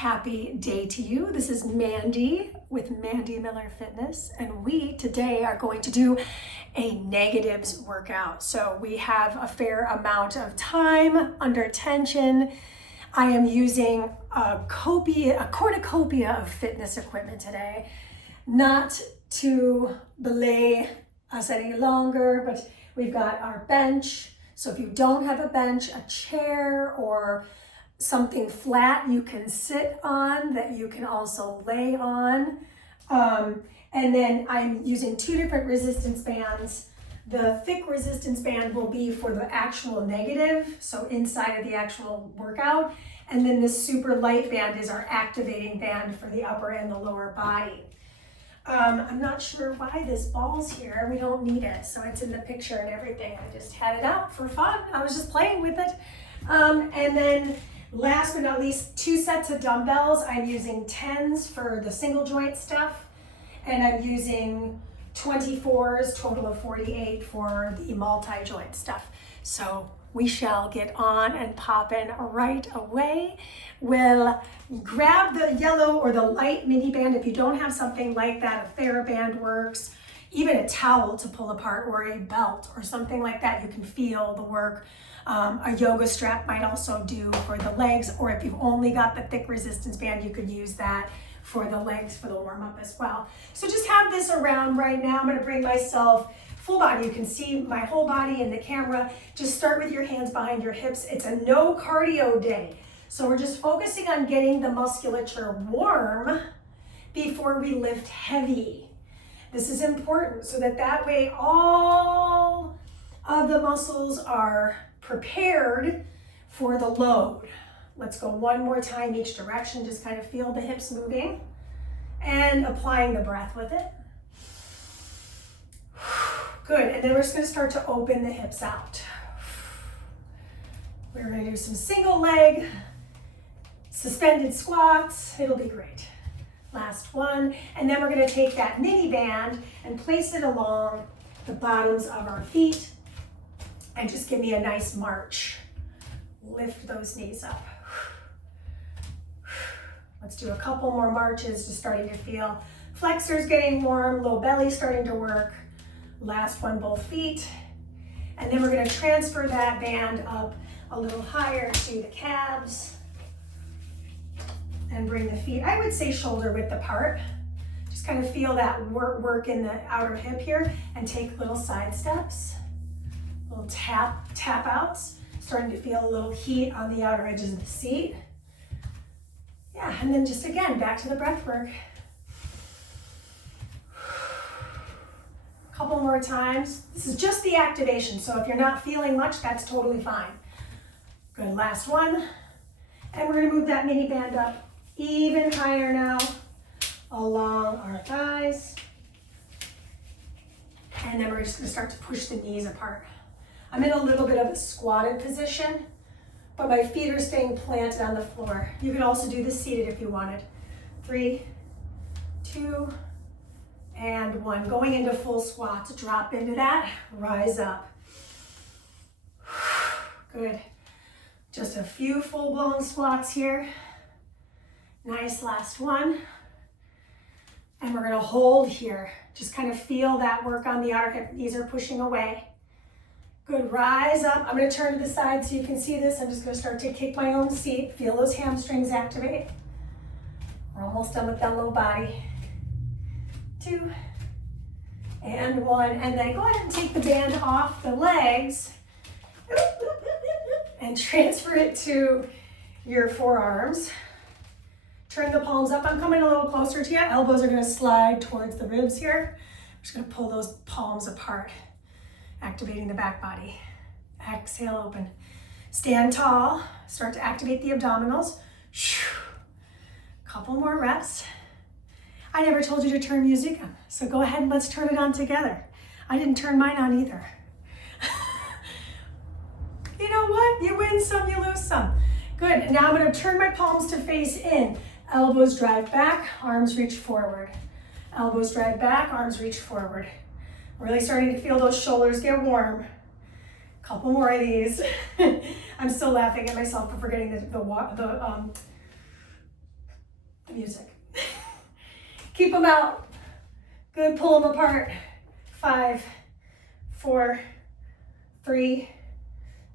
Happy day to you. This is Mandy with Mandy Miller Fitness, and we today are going to do a negatives workout. So we have a fair amount of time under tension. I am using a cornucopia of fitness equipment today, not to belay us any longer, but we've got our bench. So if you don't have a bench, a chair or something flat you can sit on that you can also lay on. And then I'm using two different resistance bands. The thick resistance band will be for the actual negative, so inside of the actual workout. And then this super light band is our activating band for the upper and the lower body. I'm not sure why this ball's here. We don't need it, so it's in the picture and everything. I just had it out for fun. I was just playing with it. And then last but not least, 2 sets of dumbbells. I'm using 10s for the single joint stuff, and I'm using 24s, total of 48 for the multi-joint stuff. So we shall get on and pop in right away. We'll grab the yellow or the light mini band. If you don't have something like that, a TheraBand works, even a towel to pull apart or a belt or something like that. You can feel the work. A yoga strap might also do for the legs, or if you've only got the thick resistance band, you could use that for the legs for the warm up as well. So just have this around right now. I'm going to bring myself full body. You can see my whole body in the camera. Just start with your hands behind your hips. It's a no cardio day. So we're just focusing on getting the musculature warm before we lift heavy. This is important so that way all of the muscles are prepared for the load. Let's go one more time each direction. Just kind of feel the hips moving and applying the breath with it. Good, and then we're just going to start to open the hips out. We're going to do some single leg suspended squats. It'll be great. Last one, and then we're going to take that mini band and place it along the bottoms of our feet and just give me a nice march. Lift those knees up. Let's do a couple more marches, just starting to feel flexors getting warm, low belly starting to work. Last one, both feet. And then we're going to transfer that band up a little higher to the calves and bring the feet, I would say shoulder width apart. Just kind of feel that work in the outer hip here and take little side steps. Little tap outs, starting to feel a little heat on the outer edges of the seat. Yeah, and then just again, back to the breath work. A couple more times. This is just the activation, so if you're not feeling much, that's totally fine. Good, last one. And we're gonna move that mini band up even higher now along our thighs. And then we're just gonna start to push the knees apart. I'm in a little bit of a squatted position, but my feet are staying planted on the floor. You could also do this seated if you wanted. 3, 2, and 1. Going into full squat. Drop into that, rise up. Good. Just a few full-blown squats here. Nice, last one. And we're gonna hold here. Just kind of feel that work on the outer hip. Knees are pushing away. Good, rise up. I'm gonna turn to the side so you can see this. I'm just gonna start to kick my own seat. Feel those hamstrings activate. We're almost done with that low body. 2, and 1. And then go ahead and take the band off the legs and transfer it to your forearms. Turn the palms up. I'm coming a little closer to you. Elbows are gonna slide towards the ribs here. I'm just gonna pull those palms apart, activating the back body. Exhale, open. Stand tall. Start to activate the abdominals. Couple more reps. I never told you to turn music on, so go ahead and let's turn it on together. I didn't turn mine on either. You know what? You win some, you lose some. Good, now I'm gonna turn my palms to face in. Elbows drive back, arms reach forward. Elbows drive back, arms reach forward. Really starting to feel those shoulders get warm. Couple more of these. I'm still laughing at myself for forgetting the the music. Keep them out. Good, pull them apart. 5, 4, 3,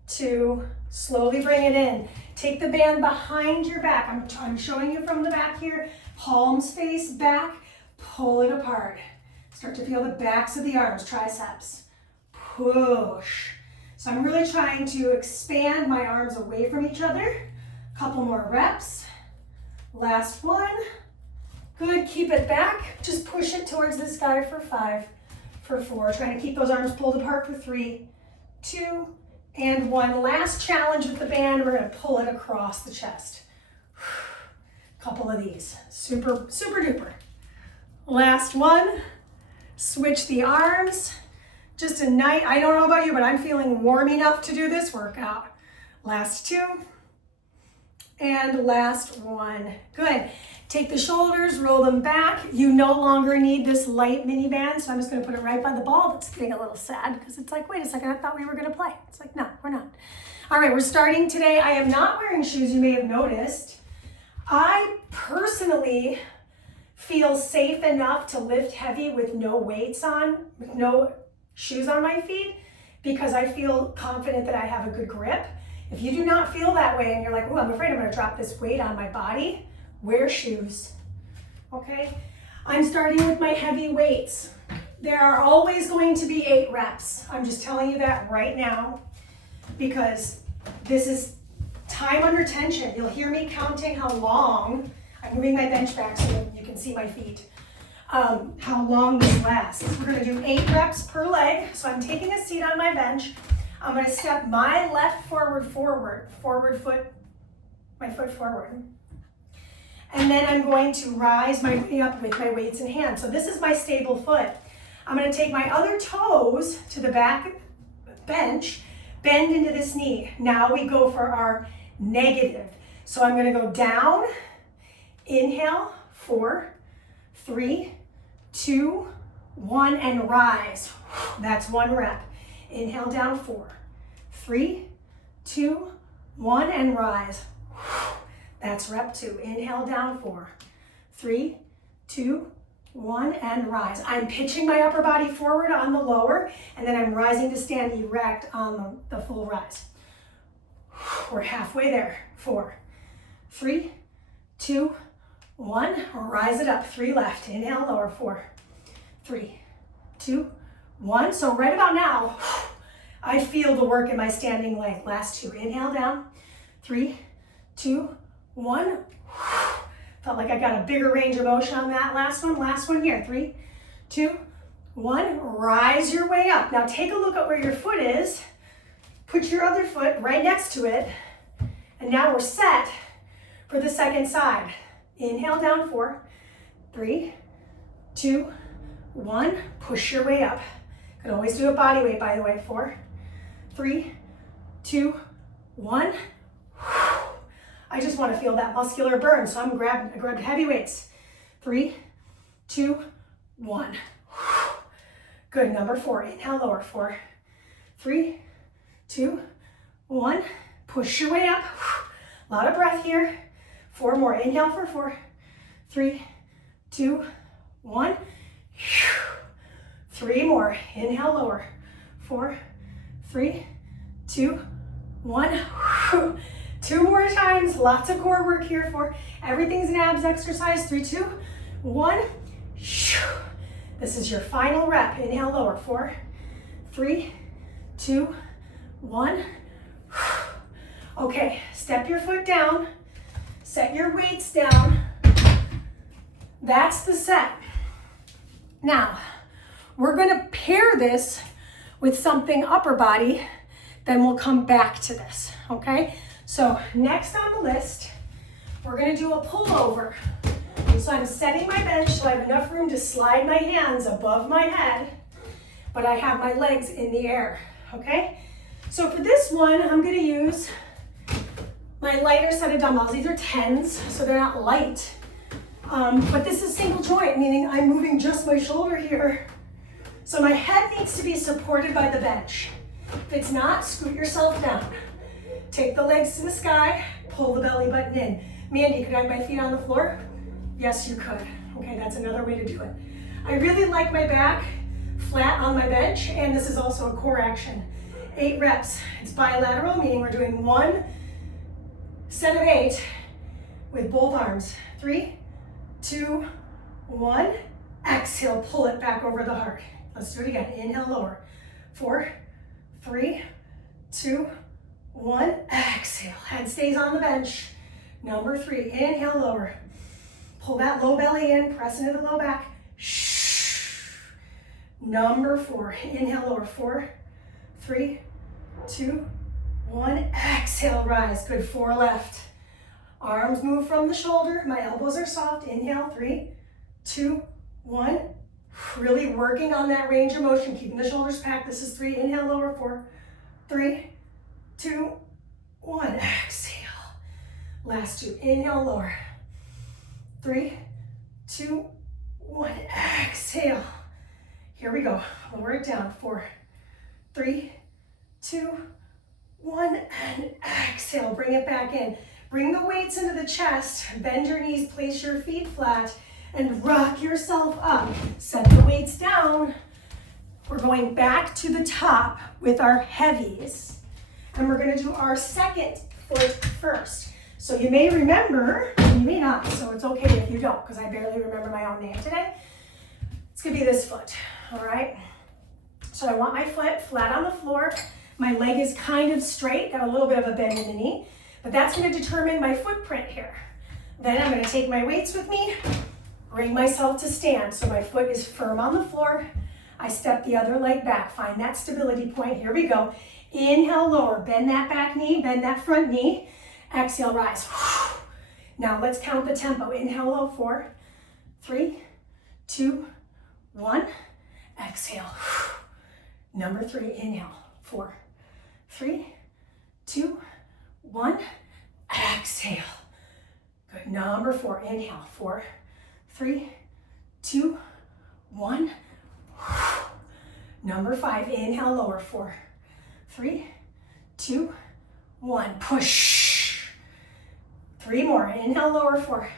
2, slowly bring it in. Take the band behind your back. I'm showing you from the back here. Palms face back, pull it apart. Start to feel the backs of the arms, triceps. Push. So I'm really trying to expand my arms away from each other. Couple more reps. Last one. Good, keep it back. Just push it towards the sky for 5, for 4. Trying to keep those arms pulled apart for 3, 2, and 1. Last challenge with the band, we're gonna pull it across the chest. Couple of these, super, super duper. Last one, switch the arms. Just a night, I don't know about you, but I'm feeling warm enough to do this workout. Last 2, and last 1. Good. Take the shoulders, roll them back. You no longer need this light mini band, so I'm just gonna put it right by the ball. That's getting a little sad because it's like, wait a second, I thought we were gonna play. It's like, no, we're not. All right, we're starting today. I am not wearing shoes, you may have noticed. I personally feel safe enough to lift heavy with no weights on, with no shoes on my feet, because I feel confident that I have a good grip. If you do not feel that way and you're like, oh, I'm afraid I'm gonna drop this weight on my body, wear shoes, okay? I'm starting with my heavy weights. There are always going to be 8 reps. I'm just telling you that right now because this is time under tension. You'll hear me counting how long, I'm moving my bench back so you can see my feet, how long this lasts. We're gonna do 8 reps per leg. So I'm taking a seat on my bench. I'm gonna step my left forward foot, my foot forward. And then I'm going to rise my way up with my weights in hand. So this is my stable foot. I'm gonna take my other toes to the back bench, bend into this knee. Now we go for our negative. So I'm gonna go down, inhale, 4, 3, 2, 1, and rise. That's 1 rep. Inhale down, 4, 3, 2, 1, and rise. That's rep 2. Inhale down, 4, 3, 2, 1, and rise. I'm pitching my upper body forward on the lower, and then I'm rising to stand erect on the full rise. We're halfway there. 4, 3, 2, 1, rise it up. 3 left. Inhale, lower. 4, 3, 2, 1. So right about now, I feel the work in my standing leg. Last 2. Inhale down. 3, 2, 1. Felt like I got a bigger range of motion on that last one. Last one here. 3, 2, 1. Rise your way up. Now take a look at where your foot is. Put your other foot right next to it. And now we're set for the second side. Inhale down, 4, 3, 2, 1. Push your way up. Can always do a body weight, by the way. 4, 3, 2, 1. I just want to feel that muscular burn, so I grabbed heavy weights. 3, 2, 1. Good. Number 4. Inhale, lower. 4, 3, 2, 1. Push your way up. A lot of breath here. 4 more. Inhale for 4, 3, 2, 1. 3 more. Inhale, lower. 4, 3, 2, 1. 2 more times. Lots of core work here. 4. Everything's an abs exercise. 3, 2, 1. This is your final rep. Inhale, lower. 4, 3, 2, 1. Okay, step your foot down. Set your weights down. That's the set. Now, we're gonna pair this with something upper body, then we'll come back to this, okay? So next on the list, we're gonna do a pullover. So I'm setting my bench so I have enough room to slide my hands above my head, but I have my legs in the air, okay? So for this one, I'm gonna use my lighter set of dumbbells. These are 10s, so they're not light. But this is single joint, meaning I'm moving just my shoulder here. So my head needs to be supported by the bench. If it's not, scoot yourself down. Take the legs to the sky, pull the belly button in. Mandy, could I have my feet on the floor? Yes, you could. Okay, that's another way to do it. I really like my back flat on my bench, and this is also a core action. 8 reps. It's bilateral, meaning we're doing 1 set of 8 with both arms. 3, 2, 1. Exhale, pull it back over the heart. Let's do it again. Inhale, lower. 4, 3, 2, 1. Exhale. Head stays on the bench. Number 3. Inhale, lower. Pull that low belly in. Press into the low back. Shh. Number 4. Inhale, lower. 4, 3, 2, 1. Exhale, rise. Good. 4 left. Arms move from the shoulder. My elbows are soft. Inhale. 3, 2, 1. Really working on that range of motion, keeping the shoulders packed. This is 3. Inhale, lower. 4, 3, 2, 1. Exhale. Last 2. Inhale, lower. 3, 2, 1. Exhale. Here we go. Lower it down. 4, 3, 2, 1. And exhale. Bring it back in. Bring the weights into the chest. Bend your knees. Place your feet flat. And rock yourself up. Set the weights down. We're going back to the top with our heavies. And we're going to do our second foot first. So you may remember, you may not, so it's okay if you don't, because I barely remember my own name today. It's going to be this foot, all right? So I want my foot flat on the floor. My leg is kind of straight, got a little bit of a bend in the knee, but that's going to determine my footprint here. Then I'm going to take my weights with me, bring myself to stand so my foot is firm on the floor. I step the other leg back, find that stability point. Here we go. Inhale, lower, bend that back knee, bend that front knee. Exhale, rise. Now let's count the tempo. Inhale, low. 4, 3, 2, 1. Exhale. Number 3, inhale. 4, 3, 2, 1. Exhale. Good. Number 4, inhale. 4, 3, 2, 1. Number 5, inhale, lower. 4, 3, 2, 1. Push. 3 more. Inhale, lower. 4,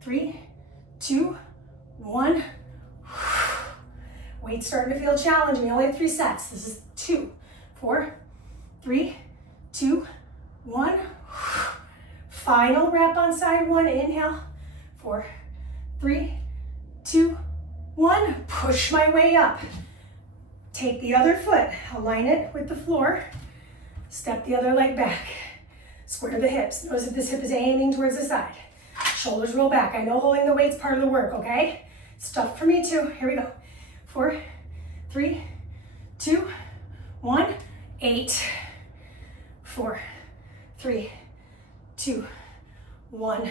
3, 2, 1. Weight's starting to feel challenging. We only have 3 sets. This is 2, 4, 3, 2, 1. Final rep on side 1. Inhale. 4, 3, 2, 1. Push my way up. Take the other foot, align it with the floor. Step the other leg back. Square the hips. Notice if this hip is aiming towards the side. Shoulders roll back. I know holding the weight's part of the work, okay? It's tough for me too. Here we go. 4, 3, 2, 1. 8, 4, 3, 2, 1.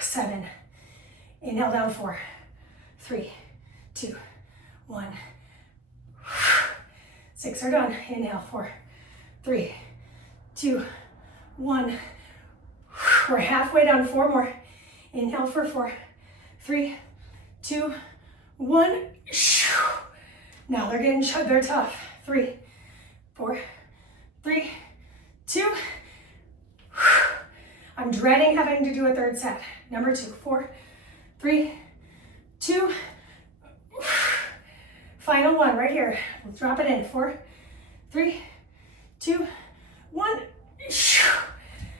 7. Inhale down. 4, 3, 2, 1. 6 are done. Inhale. 4, 3, 2, 1. We're halfway down. 4 more. Inhale for 4, 3, 2, 1. Now they're getting they're tough. 3, 4, 3, 2. I'm dreading having to do a third set. Number 2. 4, 3, 2. Final one right here. Let's drop it in. 4, 3, 2, 1.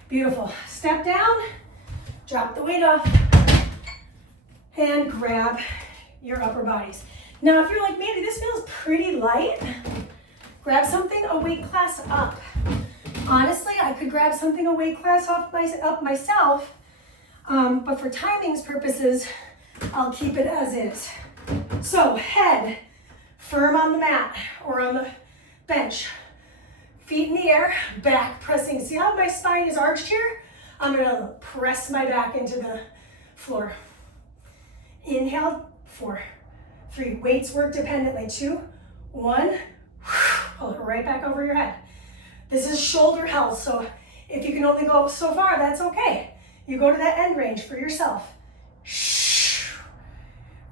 Beautiful. Step down, drop the weight off, and grab your upper bodies. Now, if you're like, Mandy, this feels pretty light, grab something a weight class up. Honestly, I could grab something a weight class up myself, but for timing's purposes, I'll keep it as is. So, head firm on the mat or on the bench. Feet in the air, back pressing. See how my spine is arched here? I'm gonna press my back into the floor. Inhale, 4, 3. Weights work dependently. 2, 1. Pull it right back over your head. This is shoulder health, so if you can only go so far, that's okay. You go to that end range for yourself.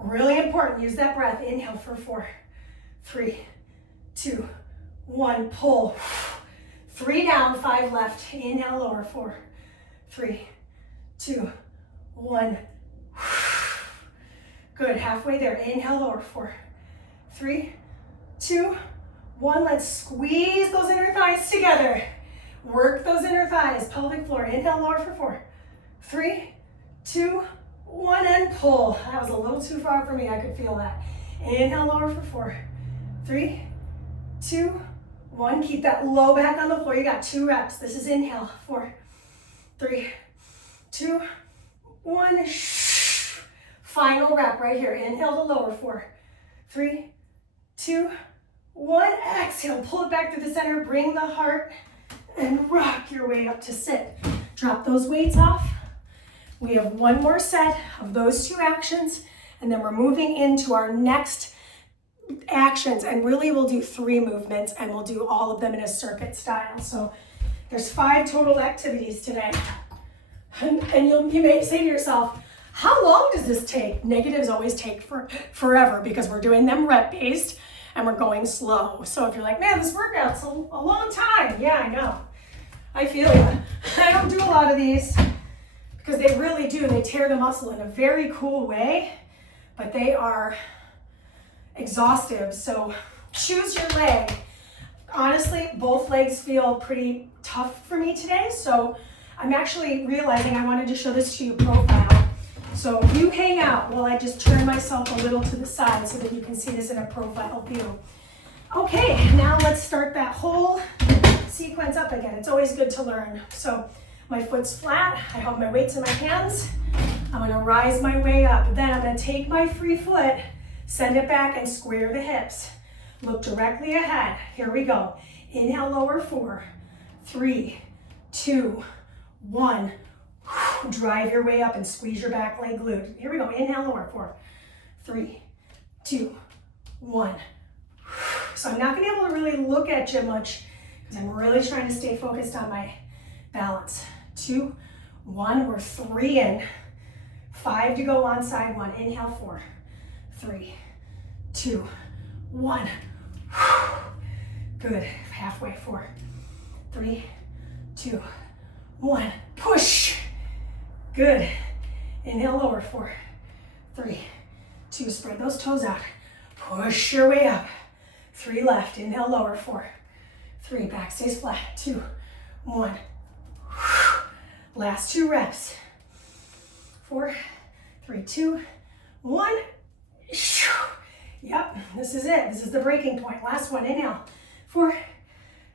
Really important, use that breath. Inhale for 4, 3, 2, 1. Pull. 3 down, 5 left. Inhale, lower. 4, 3, 2, 1. Good, halfway there. Inhale, lower. 4, 3, 2, 1. Let's squeeze those inner thighs together. Work those inner thighs, pelvic floor. Inhale, lower for 4, 3, 2, 1, and pull. That was a little too far for me. I could feel that. Inhale, lower for 4, 3, 2, 1. Keep that low back on the floor. You got 2 reps. This is inhale. 4, 3, 2, 1. Final rep right here. Inhale to lower. 4, 3, 2, 1. Exhale. Pull it back through the center. Bring the heart and rock your way up to sit. Drop those weights off. We have one more set of those 2 actions, and then we're moving into our next actions, and really we'll do 3 movements, and we'll do all of them in a circuit style. So there's 5 total activities today. And you may say to yourself, how long does this take? Negatives always take forever because we're doing them rep-based and we're going slow. So if you're like, man, this workout's a long time. Yeah, I know. I feel you. I don't do a lot of these because they really do. They tear the muscle in a very cool way, but they are exhaustive. So choose your leg. Honestly, both legs feel pretty tough for me today. So I'm actually realizing I wanted to show this to you profile. So you hang out while I just turn myself a little to the side so that you can see this in a profile view. Okay, now let's start that whole sequence up again. It's always good to learn. So my foot's flat, I have my weights in my hands. I'm gonna rise my way up. Then I'm gonna take my free foot, send it back and square the hips. Look directly ahead. Here we go. Inhale, lower. 4, 3, 2, 1. Drive your way up and squeeze your back leg glute. Here we go. Inhale, lower. 4, 3, 2, 1. So I'm not going to be able to really look at you much because I'm really trying to stay focused on my balance. 2, 1. We're 3 in. 5 to go on side 1. Inhale, 4, 3, 2, 1. Good. Halfway. 4, 3, 2, 1. Push. Good. Inhale, lower. 4, 3, 2. Spread those toes out. Push your way up. 3 left. Inhale, lower. 4, 3. Back stays flat. 2, 1. Last 2 reps. 4, 3, 2, 1. Yep, this is it. This is the breaking point. Last one. Inhale. 4,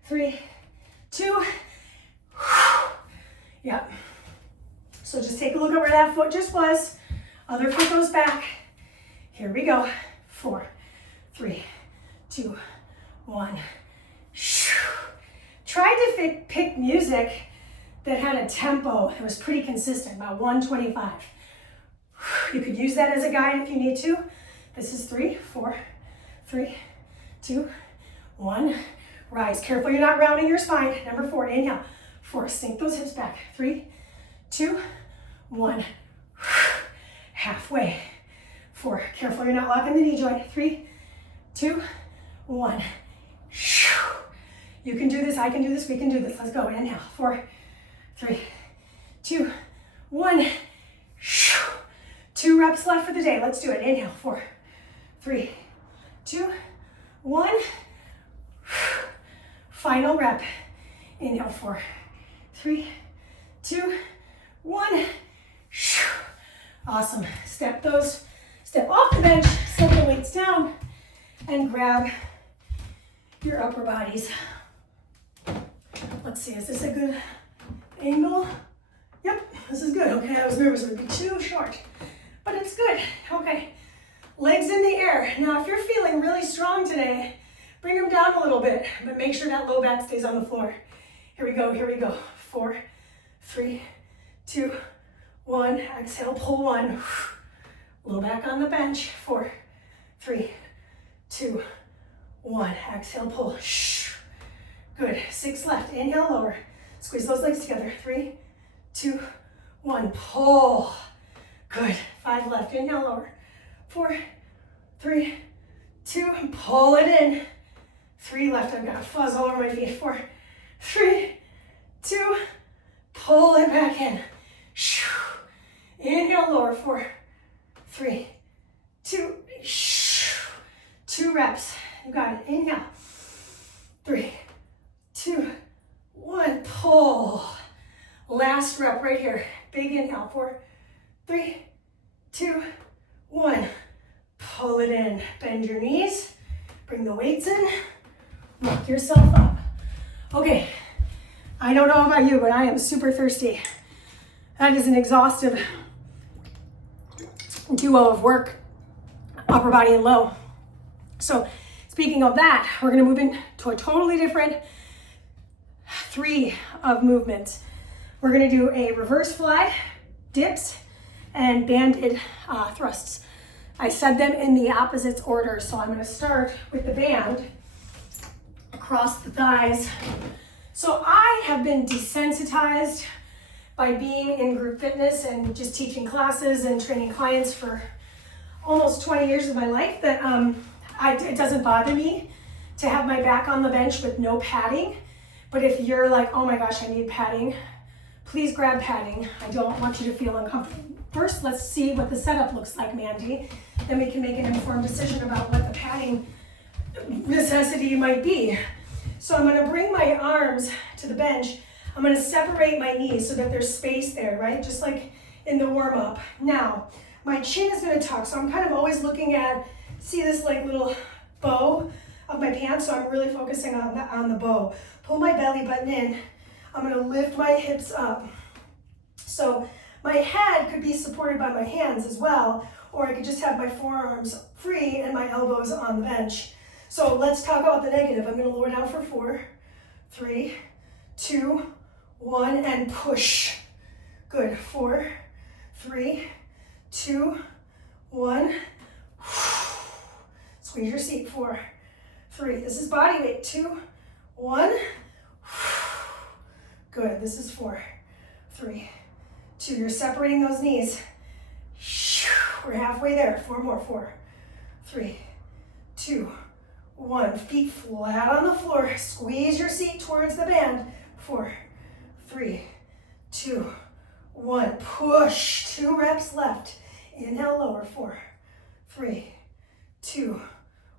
3, 2. Yep. So just take a look at where that foot just was. Other foot goes back. Here we go. 4, 3, 2, 1. Tried to pick music that had a tempo that was pretty consistent, about 125. You could use that as a guide if you need to. This is 3, 4, 3, 2, 1. Rise. Careful you're not rounding your spine. Number 4, inhale. 4, sink those hips back. 3, 2, 1. Halfway. 4, careful you're not locking the knee joint. 3, 2, 1. You can do this, I can do this, we can do this. Let's go. Inhale. 4, 3, 2, 1. 2 reps left for the day. Let's do it. Inhale. 4, 3, 2, 1. Final rep. Inhale. 4, 3, 2, 1. Awesome. Step off the bench, set the weights down, and grab your upper bodies. Let's see, is this a good angle? Yep, this is good. Okay, I was nervous it would be too short, but it's good. Okay, legs in the air. Now, if you're feeling really strong today, bring them down a little bit, but make sure that low back stays on the floor. Here we go, here we go. 4, 3, 2, 1. Exhale, pull 1. Low back on the bench. 4, 3, 2, 1. Exhale, pull. Good. 6 left. Inhale, lower. Squeeze those legs together. 3, 2, 1. Pull. Good. 5 left. Inhale, lower. 4, 3, 2. Pull it in. 3 left. I've got fuzz all over my feet. 4, 3, 2. Pull it back in. Inhale, lower. 4, 3, 2, 2 reps. You got it. Inhale. 3, 2, 1. Pull. Last rep right here. Big inhale. 4, 3, 2, 1. Pull it in. Bend your knees. Bring the weights in. Lock yourself up. Okay. I don't know about you, but I am super thirsty. That is an exhaustive duo of work, upper body and low. So speaking of that, we're gonna move into a totally different 3 of movements. We're gonna do a reverse fly, dips, and banded thrusts. I said them in the opposite order, so I'm gonna start with the band across the thighs. So I have been desensitized by being in group fitness and just teaching classes and training clients for almost 20 years of my life that it doesn't bother me to have my back on the bench with no padding. But if you're like, oh my gosh, I need padding, please grab padding. I don't want you to feel uncomfortable. First, let's see what the setup looks like, Mandy. Then we can make an informed decision about what the padding necessity might be. So I'm gonna bring my arms to the bench. I'm gonna separate my knees so that there's space there, right? Just like in the warm up. Now, my chin is gonna tuck, so I'm kind of always looking at, see this like little bow of my pants, so I'm really focusing on the bow. Pull my belly button in. I'm gonna lift my hips up. So my head could be supported by my hands as well, or I could just have my forearms free and my elbows on the bench. So let's talk about the negative. I'm gonna lower down for 4, 3, 2, 1, and push. Good, 4, 3, 2, 1. Squeeze your seat, 4, 3. This is body weight, 2, 1. Good, this is 4, 3, 2. You're separating those knees. We're halfway there, 4 more, 4, 3, 2, 1. Feet flat on the floor. Squeeze your seat towards the band. 4, 3, 2, 1. Push. 2 reps left. Inhale, lower. 4, 3, 2,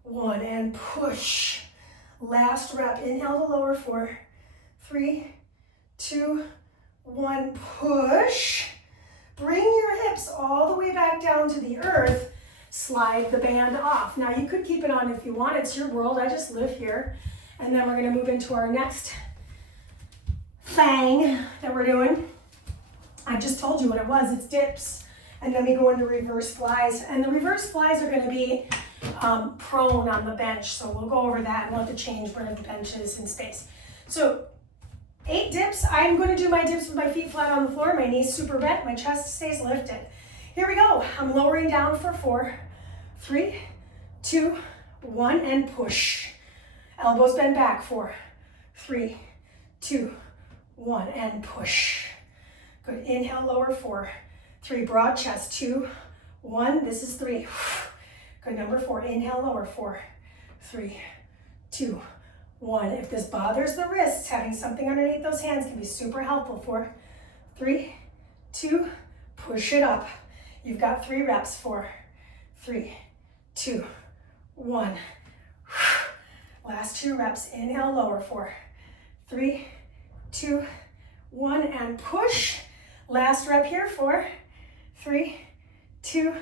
1. And push. Last rep. Inhale to lower. 4, 3, 2, 1. Push. Bring your hips all the way back down to the earth. Slide the band off. Now you could keep it on if you want. It's your world. I just live here. And then we're going to move into our next thing that we're doing. I just told you what it was. It's dips. And then we go into reverse flies. And the reverse flies are going to be prone on the bench. So we'll go over that and we'll have to change where the bench is in space. So 8 dips. I'm going to do my dips with my feet flat on the floor. My knees super bent. My chest stays lifted. Here we go. I'm lowering down for 4, 3, 2, 1, and push. Elbows bend back. 4, 3, 2, 1, and push. Good. Inhale, lower. 4, 3, broad chest. 2, 1. This is 3. Good. Number 4. Inhale, lower. 4, 3, 2, 1. If this bothers the wrists, having something underneath those hands can be super helpful. 4, 3, 2, push it up. You've got 3 reps. 4, 3, 2, 1. Last 2 reps. Inhale, lower. 4, 3, 2, 1, and push. Last rep here. 4, 3, 2,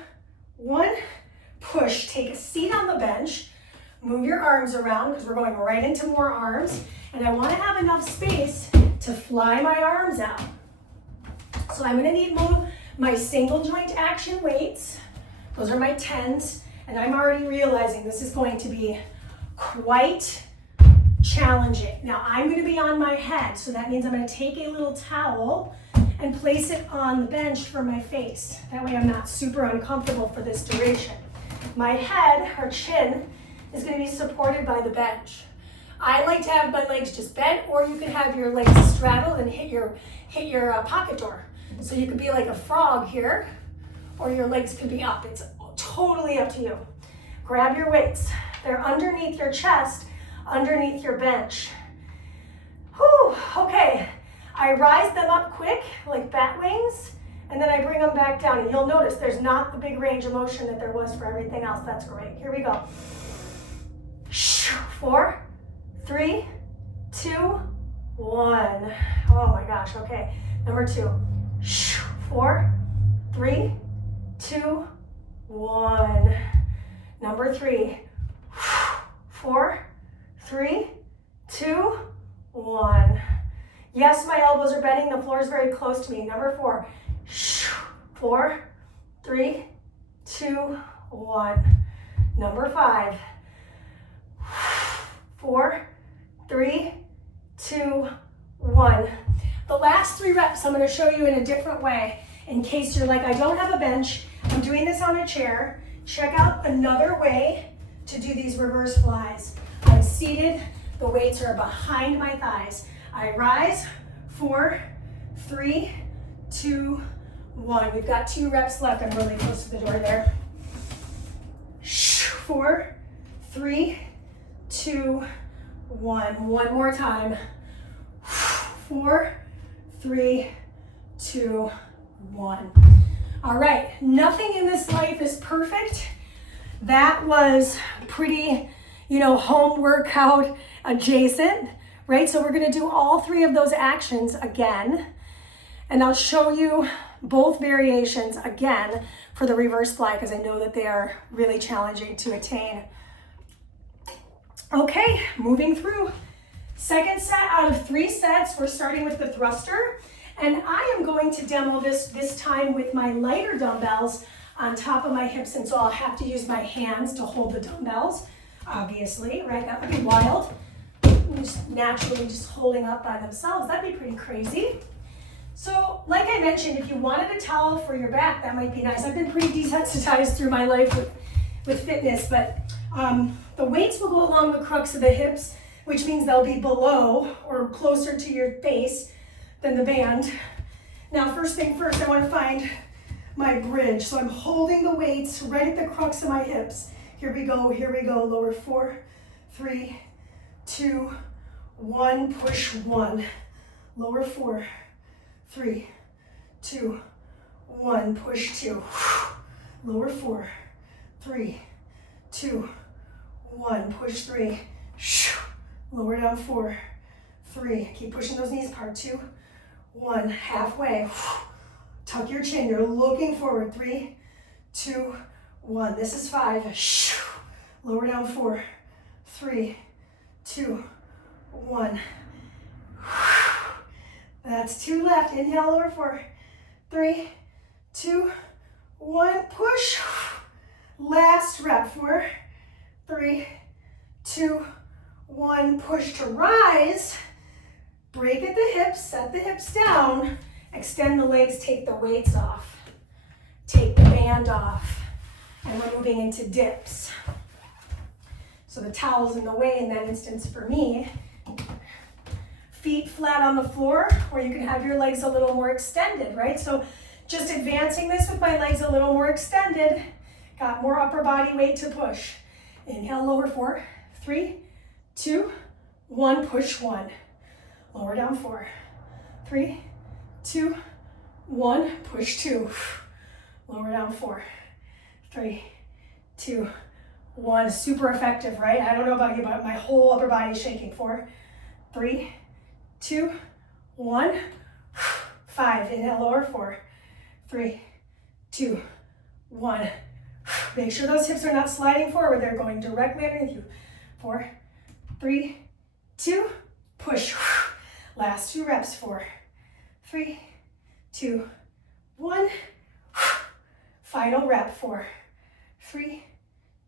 1. Push. Take a seat on the bench. Move your arms around because we're going right into more arms. And I want to have enough space to fly my arms out. So I'm going to need my single joint action weights. Those are my 10s. And I'm already realizing this is going to be quite challenging. Now I'm going to be on my head. So that means I'm going to take a little towel and place it on the bench for my face. That way I'm not super uncomfortable for this duration. My head, or chin, is going to be supported by the bench. I like to have my legs just bent, or you can have your legs straddled and hit your pocket door. So you could be like a frog here, or your legs could be up. It's totally up to you. Grab your weights. They're underneath your chest, underneath your bench. Whew, okay. I rise them up quick, like bat wings, and then I bring them back down. And you'll notice there's not the big range of motion that there was for everything else. That's great. Here we go. 4, 3, 2, 1. Oh my gosh, okay. Number 2. 4, 3, 2, 1. Number 3. 4, 3, 2, 1. Yes, my elbows are bending. The floor is very close to me. Number 4. 4, 3, 2, 1. Number 5. 4, 3, 2, 1. The last 3 reps I'm going to show you in a different way in case you're like, I don't have a bench. I'm doing this on a chair. Check out another way to do these reverse flies. I'm seated. The weights are behind my thighs. I rise. 4, 3, 2, 1. We've got 2 reps left. I'm really close to the door there. 4, 3, 2, 1. One more time. 4, 3, 2, 1. All right, nothing in this life is perfect. That was pretty, home workout adjacent, right? So we're gonna do all 3 of those actions again, and I'll show you both variations again for the reverse fly because I know that they are really challenging to attain. Okay, moving through. Second set out of 3 sets, we're starting with the thruster, and I am going to demo this time with my lighter dumbbells on top of my hips, and so I'll have to use my hands to hold the dumbbells, obviously, right? That would be wild. Just naturally just holding up by themselves, that'd be pretty crazy. So, like I mentioned, if you wanted a towel for your back, that might be nice. I've been pretty desensitized through my life with fitness, but the weights will go along the crux of the hips, which means they'll be below or closer to your face than the band. Now, first thing first, I want to find my bridge. So I'm holding the weights right at the crux of my hips. Here we go, lower 4, 3, 2, 1, push 1. Lower 4, 3, 2, 1, push 2. Lower 4, 3, 2, 1, push 3. Lower down 4, 3. Keep pushing those knees apart. 2, 1, halfway. Tuck your chin. You're looking forward. 3, 2, 1. This is 5. Lower down 4, 3, 2, 1. That's 2 left. Inhale, lower 4, 3, 2, 1. Push. Last rep. 4, 3, 2, 1. Push to rise. Break at the hips. Set the hips down. Extend the legs. Take the weights off. Take the band off. And we're moving into dips. So the towel's in the way in that instance for me. Feet flat on the floor, or you can have your legs a little more extended, right? So just advancing this with my legs a little more extended. Got more upper body weight to push. Inhale, lower 4, 3, 2, 1, push 1. Lower down 4, 3, 2, 1, push 2. Lower down 4, 3, 2, 1. Super effective, right? I don't know about you, but my whole upper body is shaking. 4, 3, 2, 1, 5. Inhale, lower 4, 3, 2, 1. Make sure those hips are not sliding forward. They're going directly underneath you. 4, 3, 2, push. Last 2 reps. 4, 3, 2, 1. Final rep. 4, 3,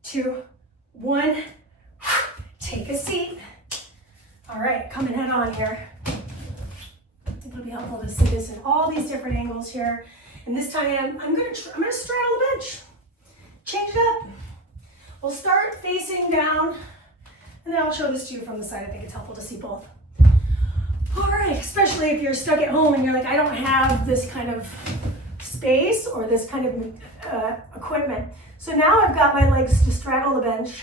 2, 1. Take a seat. All right, coming head on here. I think it'll be helpful to see this in all these different angles here. And this time I'm gonna straddle the bench. Change it up. We'll start facing down, and then I'll show this to you from the side. I think it's helpful to see both. All right, especially if you're stuck at home and you're like, I don't have this kind of space or this kind of equipment. So now I've got my legs to straddle the bench.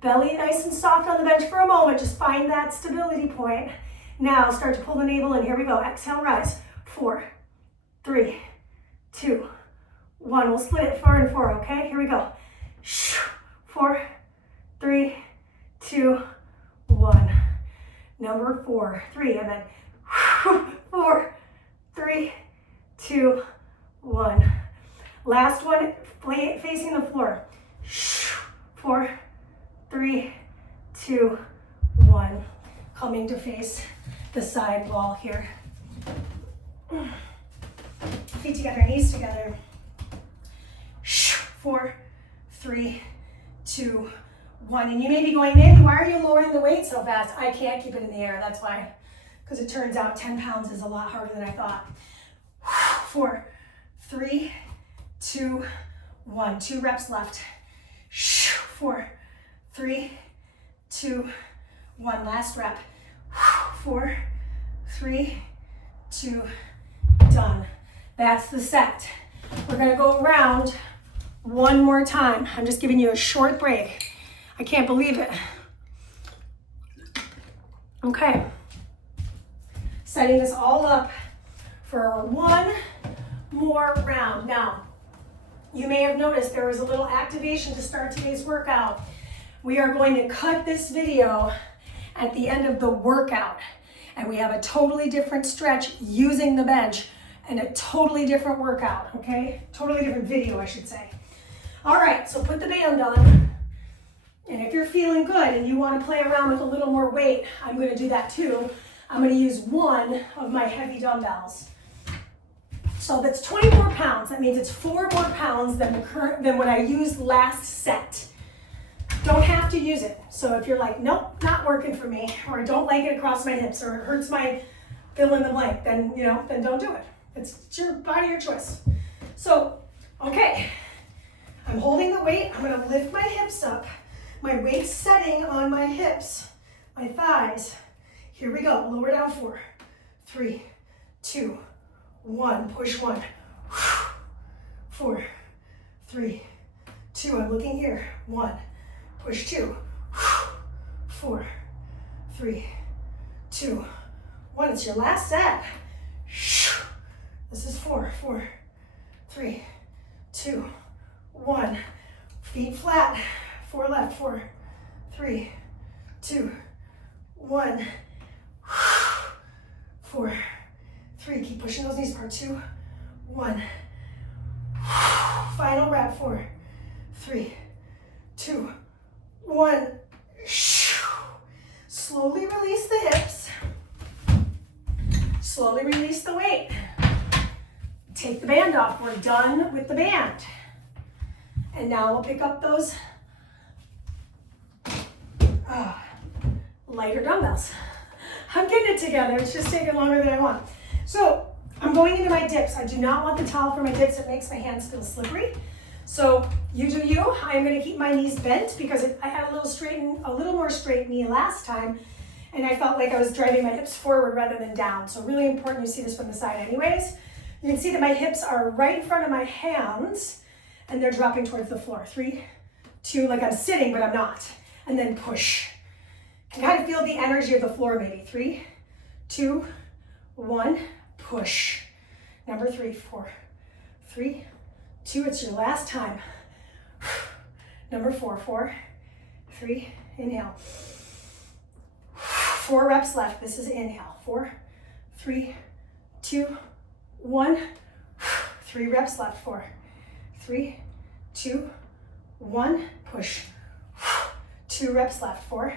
Belly nice and soft on the bench for a moment. Just find that stability point. Now start to pull the navel in. Here we go. Exhale, rise. 4, 3, 2, 1. We'll split it 4 and 4, okay? Here we go. 4, 3, 2, 1. Number 4, 3, and then 4, 3, 2, 1. Last one, facing the floor. 4, 3, 2, 1. Coming to face the side wall here. Feet together, knees together. 4, 3, 2, 1. And you may be going, Mandy, why are you lowering the weight so fast? I can't keep it in the air, that's why. Because it turns out 10 pounds is a lot harder than I thought. 4, 3, 2, 1. 2 reps left. 4, 3, 2, 1. Last rep. 4, 3, 2, done. That's the set. We're gonna go around one more time. I'm just giving you a short break. I can't believe it. Okay. Setting this all up for one more round. Now, you may have noticed there was a little activation to start today's workout. We are going to cut this video at the end of the workout, and we have a totally different stretch using the bench and a totally different workout, okay? Totally different video, I should say. All right, so put the band on, and if you're feeling good and you want to play around with a little more weight, I'm going to do that too. I'm going to use one of my heavy dumbbells. So that's 24 pounds. That means it's 4 more pounds than what I used last set. Don't have to use it. So if you're like, nope, not working for me, or I don't like it across my hips, or it hurts my fill in the blank, then then don't do it. It's your body, your choice. So, okay, I'm holding the weight. I'm gonna lift my hips up. My weight's setting on my hips, my thighs. Here we go. Lower down 4, 3, 2, 1. Push 1. 4, 3, 2. I'm looking here. 1. Push 2. 4, 3, 2, 1. It's your last set. This is 4, 4, 3, 2, 1. Feet flat. 4 left. 4, 3, 2, 1. 4, 3. Keep pushing those knees apart. 2, 1. Final rep. 4, 3, 2, 1. Slowly release the hips. Slowly release the weight. Take the band off. We're done with the band. And now we'll pick up those lighter dumbbells. I'm getting it together. It's just taking longer than I want. So I'm going into my dips. I do not want the towel for my dips. It makes my hands feel slippery. So you do you. I'm going to keep my knees bent because I had a little more straight knee last time, and I felt like I was driving my hips forward rather than down. So really important you see this from the side anyways. You can see that my hips are right in front of my hands and they're dropping towards the floor. 3, 2, like I'm sitting, but I'm not. And then push. You can kind of feel the energy of the floor maybe. 3, 2, 1, push. Number 3, 4, 3, 2, it's your last time. Number 4, 4, 3, inhale. 4 reps left. This is inhale. 4, 3, 2, 1. 3 reps left. 4, 3, 2, 1. Push. 2 reps left. 4,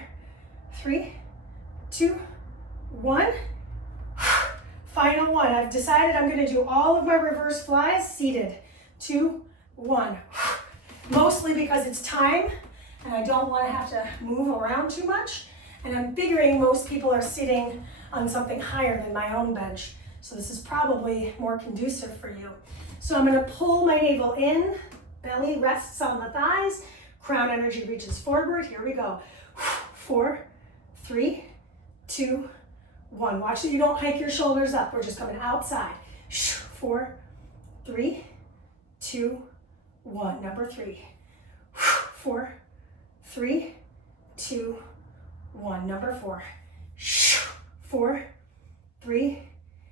3, 2, 1. Final one. I've decided I'm going to do all of my reverse flies seated. 2, 1. Mostly because it's time and I don't want to have to move around too much. And I'm figuring most people are sitting on something higher than my own bench. So this is probably more conducive for you. So I'm going to pull my navel in, belly rests on the thighs, crown energy reaches forward. Here we go. 4, 3, 2, 1. Watch that you don't hike your shoulders up. We're just coming outside. 4, 3, 2, 1. Number 3. 4, 3, 2, 1. Number 4. 4, 3,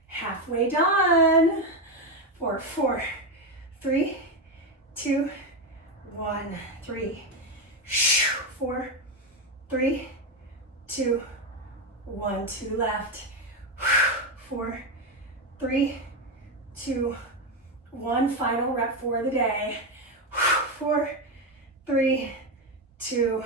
halfway done. 4, 4, 3, 2, 1, 3, 4, 3, 2, 1, 2 left, 4, 3, 2, 1, final rep for the day, 4, 3, 2,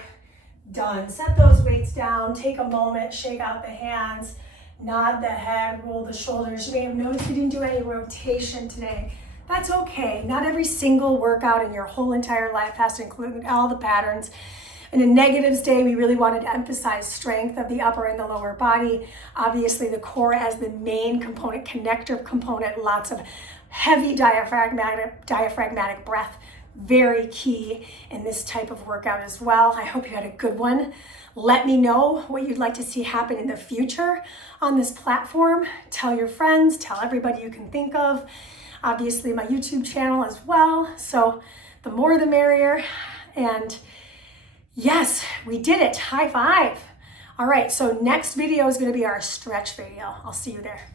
done. Set those weights down, take a moment, shake out the hands, nod the head, roll the shoulders. You may have noticed we didn't do any rotation today. That's okay. Not every single workout in your whole entire life has to include all the patterns. In a negatives day, we really wanted to emphasize strength of the upper and the lower body. Obviously, the core as the main component, connector component, lots of heavy diaphragmatic breath. Very key in this type of workout as well. I hope you had a good one. Let me know what you'd like to see happen in the future on this platform. Tell your friends, tell everybody you can think of. Obviously my YouTube channel as well. So the more the merrier. And yes, we did it. High five. All right, so next video is going to be our stretch video. I'll see you there.